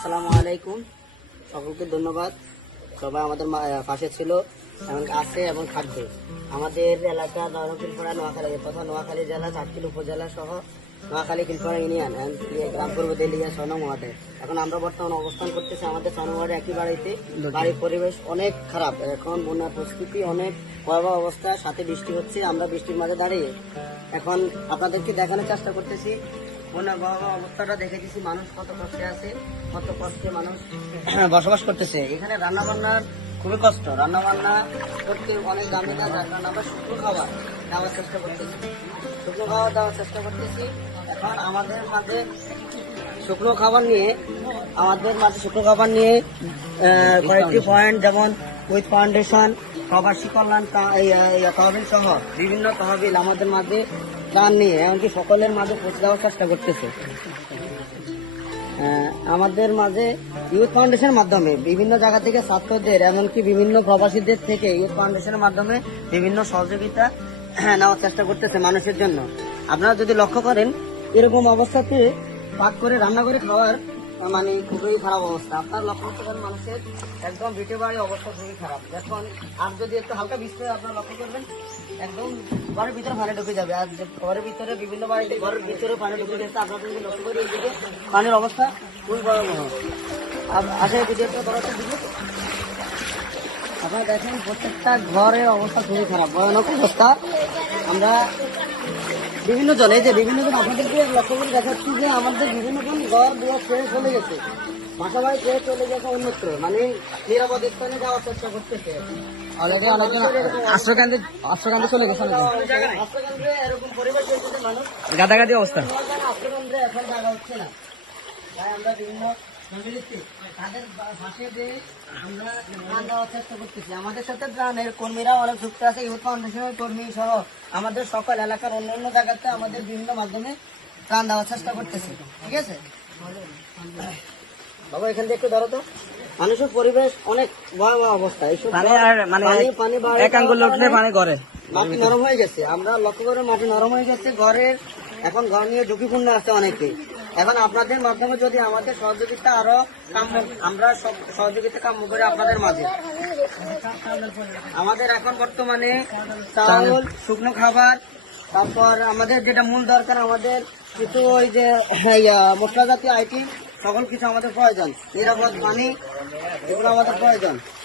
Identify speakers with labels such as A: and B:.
A: আসসালামু আলাইকুম। সকলকে ধন্যবাদ। সবাই আমাদের পাশে ছিল এবং আছে এবং থাকবে। আমাদের এলাকা নরকিলপাড়া নোয়াখালী তথা নোয়াখালী জেলা চাটকিল উপজেলা সহ নোয়াখালী কিলপাড়া ইউনিয়ন গ্রাম পূর্ব দেলিয়া সনম ওয়ার্ডে এখন আমরা বর্তমানে অবস্থান করতেছি আমাদের সনম ওয়ার্ডে একই বাড়িতে। বাড়ির পরিবেশ অনেক খারাপ। এখন বন্যার পরিস্থিতি অনেক ভয়াবহ অবস্থা। সাথে বৃষ্টি হচ্ছে আমরা বৃষ্টির মাঝে দাঁড়িয়ে। এখন আপনাদেরকে দেখানোর চেষ্টা করতেছি। ভয়াবহ অবস্থাটা দেখে দিছি মানুষ কত কষ্টে আছে কত কষ্টে মানুষ বসবাস করতেছে। এখানে রান্না বান্নার খুবই কষ্ট। রান্না বান্না করতে অনেক দামি না যার কারণে শুকনো খাবার দেওয়ার চেষ্টা করতেছি। শুকনো খাবার দেওয়ার চেষ্টা করতেছি। এখন আমাদের মাঝে শুকনো খাবার নিয়ে আমাদের মাঝে শুকনো খাবার নিয়ে কয়েকটি পয়েন্ট যেমন উইথ ফাউন্ডেশন প্রবাসী কল্যাণ তহবিল সহ বিভিন্ন তহবিল আমাদের মাঝে ত্রাণ নিয়ে, এমনকি সকলের মাঝে পৌঁছে দেওয়ার চেষ্টা করতেছে। আমাদের মাঝে ইউথ ফাউন্ডেশনের মাধ্যমে বিভিন্ন জায়গা থেকে ছাত্রদের, এমনকি বিভিন্ন প্রবাসীদের থেকে ইউথ ফাউন্ডেশনের মাধ্যমে বিভিন্ন সহযোগিতা নেওয়ার চেষ্টা করতেছে মানুষের জন্য। আপনারা যদি লক্ষ্য করেন, এরকম অবস্থাতে পাক করে রান্না করে খাওয়ার মানে খুবই খারাপ অবস্থা। আপনার লক্ষ্য করতে পারেন মানুষের একদম ভিটে বাড়ি অবস্থা খুবই খারাপ। এখন আর যদি একটু হালকা বৃষ্টি হয়, আপনারা লক্ষ্য করবেন, একদম ঘরের ভিতরে পানি ঢুকে যাবে। আর ঘরের ভিতরে বিভিন্ন বাড়িতে ঘরের ভিতরে পানি ঢুকে যাচ্ছে, আপনারা যদি লক্ষ্য করি এইদিকে পানির অবস্থা খুবই ভয়াবহ। আপ- আসে যদি একটা বড় দিকে আপনারা দেখেন প্রত্যেকটা ঘরের অবস্থা খুবই খারাপ। ভয়ানক অবস্থা। আমরা বিভিন্ন জন এই যে বিভিন্ন জন আপনাদেরকে লক্ষ্য করে দেখাচ্ছি যে আমাদের বিভিন্ন জন ঘর দুয়ার ছেড়ে চলে গেছে। বাসা বাড়ি ছেড়ে চলে গেছে অন্যত্র মানে নিরাপদ স্থানে যাওয়ার চেষ্টা করতেছে।
B: অনেকজন চলে গেছে। অনেকে
A: এরকম পরিবেশ মানুষ।
B: গাদাগাদি অবস্থা।
A: এখন জায়গা হচ্ছে না। তাই আমরা বিভিন্ন তাদের পাশে যে আমরা ত্রাণ দেওয়ার চেষ্টা করতেছি আমাদের সাথে কর্মীরা অনেক যুক্ত আছে ইউথ ফাউন্ডেশনের কর্মী সহ আমাদের সকল এলাকার অন্য অন্য জায়গাতে আমাদের বিভিন্ন মাধ্যমে ত্রাণ দেওয়ার চেষ্টা করতেছি ঠিক আছে? বাবা এখান থেকে একটু ধরো তো। মানুষের পরিবেশ অনেক ভয়াবহ অবস্থা এইসব
B: পানি আর মানে
A: পানি- পানি
B: এক আঙ্গুল উঠলে পানি করে
A: মাটি নরম হয়ে গেছে। আমরা লক্ষ্য করে মাটি নরম হয়ে গেছে ঘরের এখন ঘর নিয়ে ঝুঁকিপূর্ণ আছে অনেকে। এখন আপনাদের মাধ্যমে যদি আমাদের সহযোগিতা আরও কাম্য আমরা সব সহযোগিতা কাম্য করে আপনাদের মাঝে। আমাদের এখন বর্তমানে চাউল শুকনো খাবার তারপর আমাদের যেটা মূল দরকার আমাদের কিছু ওই যে মশলা জাতীয় আইটেম সকল কিছু আমাদের প্রয়োজন। নিরাপদ পানি এগুলো আমাদের প্রয়োজন।